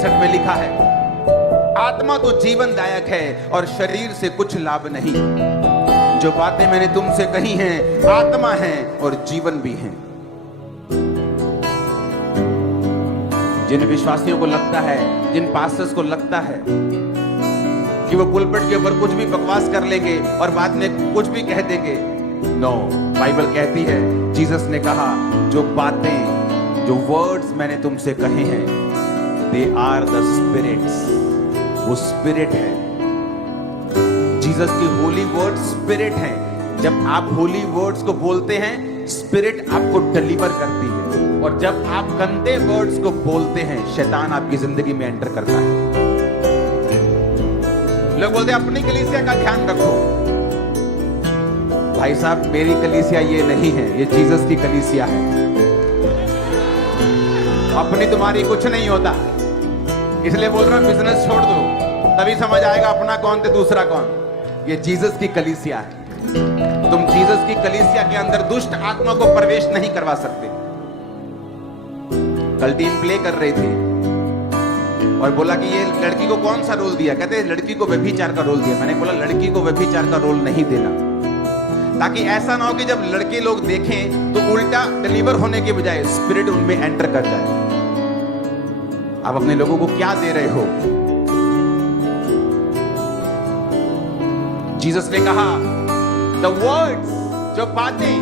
63 में लिखा है, आत्मा तो जीवनदायक है और शरीर से कुछ लाभ नहीं। जो बातें मैंने तुमसे कही हैं आत्मा है और जीवन भी है। जिन विश्वासियों को लगता है, जिन पास्टर्स को लगता है कि वो पुलपिट के ऊपर कुछ भी बकवास कर लेंगे और बाद में कुछ भी कह देंगे, नो, बाइबल कहती है, जीसस ने कहा जो बातें, जो वर्ड्स मैंने तुमसे कहे हैं, दे आर द स्पिरिट्स, वो स्पिरिट है। जीसस की होली वर्ड स्पिरिट है। जब आप होली वर्ड्स को बोलते हैं, स्पिरिट आपको डिलीवर करती है, और जब आप गंदे वर्ड्स को बोलते हैं, शैतान आपकी जिंदगी में एंटर करता है। लोग बोलते हैं अपनी कलीसिया का ध्यान रखो। भाई साहब, मेरी कलीसिया ये नहीं है, ये जीसस की कलीसिया है। अपनी तुम्हारी कुछ नहीं होता, इसलिए बोल रहा हूं बिजनेस छोड़ दो, तभी समझ आएगा अपना कौन थे दूसरा कौन। ये जीसस की कलीसिया है। तुम जीसस की कलीसिया के अंदर दुष्ट आत्मा को प्रवेश नहीं करवा सकते। कल टीम प्ले कर रही थी और बोला कि ये लड़की को कौन सा रोल दिया, कहते लड़की को व्यभिचार का रोल दिया। मैंने बोला लड़की को व्यभिचार का रोल नहीं देना, ताकि ऐसा ना हो कि जब लड़के लोग देखें तो उल्टा डिलीवर होने के बजाय स्पिरिट उनमें एंटर कर जाए। आप अपने लोगों को क्या दे रहे हो? जीसस ने कहा द वर्ड्स, जो बातें,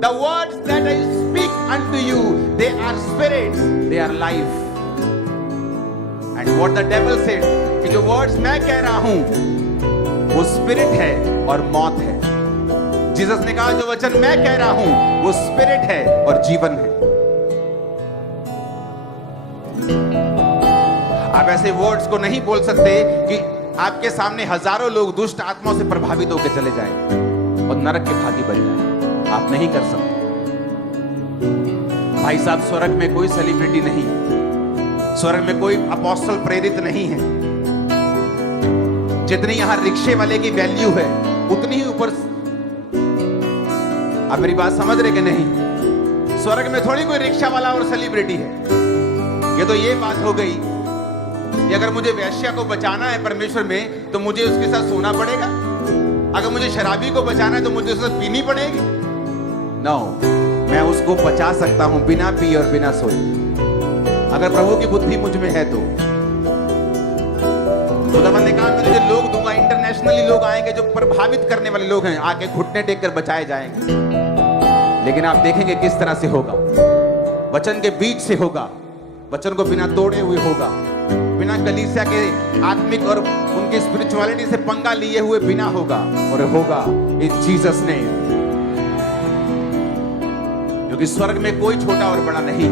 the words that I speak unto you, they are spirits, they are life. And what the devil said, कि जो वर्ड्स मैं कह रहा हूं वो स्पिरिट है और मौत है। जीसस ने कहा जो वचन मैं कह रहा हूं वो स्पिरिट है और जीवन है। आप ऐसे वर्ड्स को नहीं बोल सकते कि आपके सामने हजारों लोग दुष्ट आत्माओं से प्रभावित होकर चले जाएं और नरक के भागी बन जाएं। आप नहीं कर सकते। भाई साहब, स्वर्ग में कोई सेलिब्रिटी नहीं, स्वर्ग में कोई अपोस्टल प्रेरित नहीं है। जितनी यहां रिक्शे वाले की वैल्यू है उतनी ही ऊपर। आप मेरी बात समझ रहे कि नहीं? स्वर्ग में थोड़ी कोई रिक्शा वाला और सेलिब्रिटी है। ये तो ये बात हो गई कि अगर मुझे वैश्या को बचाना है परमेश्वर में तो मुझे उसके साथ सोना पड़ेगा। अगर मुझे शराबी को बचाना है तो मुझे उसके साथ पीनी पड़ेगी। नो, मैं उसको बचा सकता हूं बिना पी और बिना सोए, अगर प्रभु की बुद्धि मुझ में है तो। खुदावंद ने कहा तुझे लोग दूंगा, इंटरनेशनली लोग आएंगे जो प्रभावित करने वाले लोग हैं, आके घुटने टेक कर बचाए जाएंगे। लेकिन आप देखेंगे किस तरह से होगा। वचन के बीच से होगा, वचन को बिना तोड़े हुए होगा, बिना कलीसिया के आत्मिक और उनकी स्पिरिचुअलिटी से पंगा लिए हुए बिना होगा, और होगा इन जीसस नेम। क्योंकि स्वर्ग में कोई छोटा और बड़ा नहीं।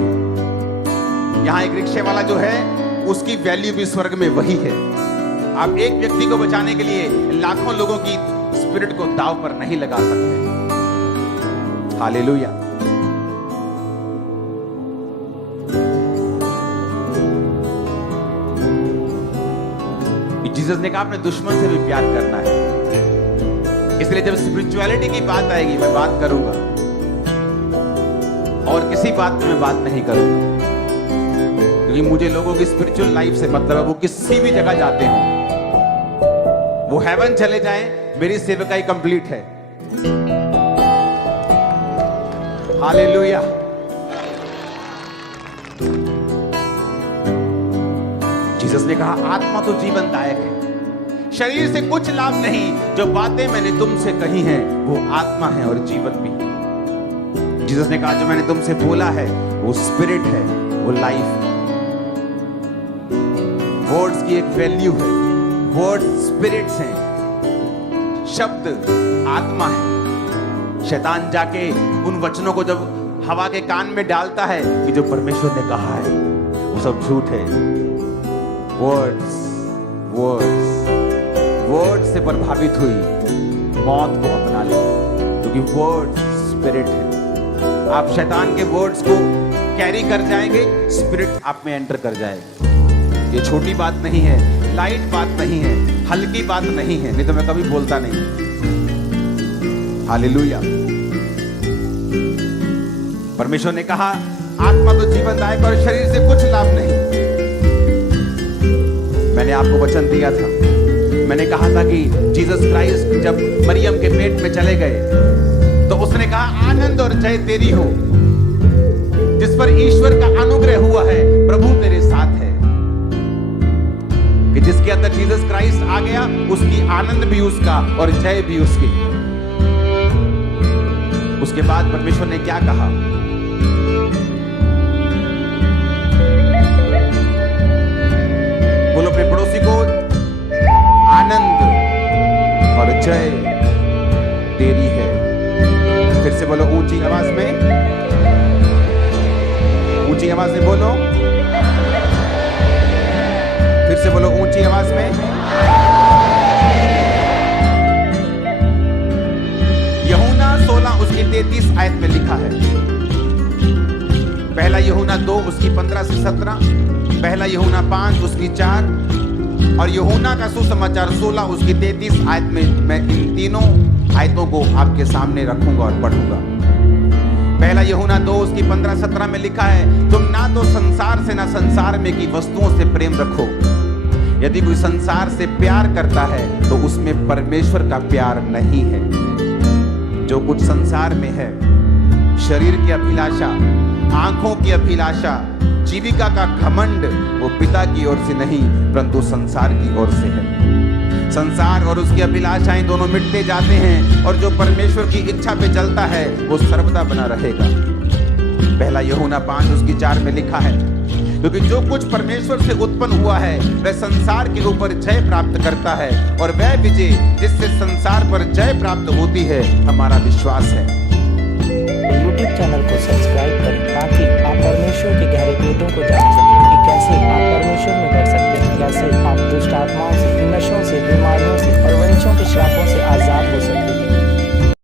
यहां एक रिक्शे वाला जो है उसकी वैल्यू भी स्वर्ग में वही है। आप एक व्यक्ति को बचाने के लिए लाखों लोगों की स्पिरिट को दांव पर नहीं लगा सकते। हालेलुया। जीसस ने कहा अपने दुश्मन से भी प्यार करना है। इसलिए जब स्पिरिचुअलिटी की बात आएगी मैं बात करूंगा, और किसी बात में मैं बात नहीं करूंगा, क्योंकि मुझे लोगों की स्पिरिचुअल लाइफ से मतलब है वो किसी भी जगह जाते हो, वो हेवन चले जाएं, मेरी सेवकाई कंप्लीट है। हालेलुया। जीसस ने कहा आत्मा तो जीवनदायक है, शरीर से कुछ लाभ नहीं। जो बातें मैंने तुमसे कही हैं वो आत्मा है और जीवन भी। जीसस ने कहा जो मैंने तुमसे बोला है वो स्पिरिट है, वो लाइफ है। वर्ड्स की एक वैल्यू है, वर्ड्स स्पिरिट्स हैं, शब्द आत्मा है। शैतान जाके उन वचनों को जब हवा के कान में डालता है कि जो परमेश्वर ने कहा है वो सब झूठ है। वर्ड्स वर्ड्स वर्ड्स से प्रभावित हुई मौत को अपना ले, क्योंकि वर्ड्स स्पिरिट है। आप शैतान के वर्ड्स को कैरी कर जाएंगे, स्पिरिट आप में एंटर कर जाएगा। ये छोटी बात नहीं है, लाइट बात नहीं है, हल्की बात नहीं है, नहीं तो मैं कभी बोलता नहीं। हालेलुया। परमेश्वर ने कहा आत्मा तो जीवनदायक और शरीर से कुछ लाभ नहीं। मैंने आपको वचन दिया था, मैंने कहा था कि जीसस क्राइस्ट जब मरियम के पेट में चले गए तो उसने कहा आनंद और जय तेरी हो। जिस पर ईश्वर का अनुग्रह हुआ है, प्रभु तेरे साथ है। कि जिसके अंदर जीसस क्राइस्ट आ गया, उसकी आनंद भी उसका और जय भी उसकी। उसके बाद परमेश्वर ने क्या कहा? बोलो अपने पड़ोसी को, आनंद और जय तेरी है। फिर से बोलो ऊंची आवाज में, ऊंची आवाज में बोलो, फिर से बोलो ऊंची आवाज में। यूहन्ना 16 उसकी 33 आयत में लिखा है। पहला यूहन्ना 2 उसकी 15 से 17, पहला यूहन्ना 5 उसकी 4 और यूहन्ना का सुसमाचार 16 उसकी 33 आयत में मैं इन तीनों आयतों को आपके सामने रखूंगा और पढ़ूंगा। पहला यूहन्ना 2 उसकी 15-17 में लिखा है, तुम ना तो संसार से ना संसार में की वस्तुओं से प्रेम रखो। यदि कोई संसार से प्यार करता है तो उसमें परमेश्वर का प्यार नहीं है। जो कुछ संसार में है, शरीर की अभिलाषा, आंखों की अभिलाषा, जीविका का घमंड, वो पिता की ओर से नहीं परंतु संसार की ओर से है। संसार और उसकी अभिलाषाएं दोनों मिटते जाते हैं और जो परमेश्वर की इच्छा पे चलता है वो सर्वदा बना रहेगा। पहला यूहन्ना 5 उसकी 4 में लिखा है, क्योंकि जो कुछ परमेश्वर से उत्पन्न हुआ है वह संसार के ऊपर जय प्राप्त करता है और वह विजय जिससे संसार पर जय प्राप्त होती है हमारा विश्वास है। YouTube चैनल को सब्सक्राइब करें ताकि आप परमेश्वर के गहरे भेदों को जान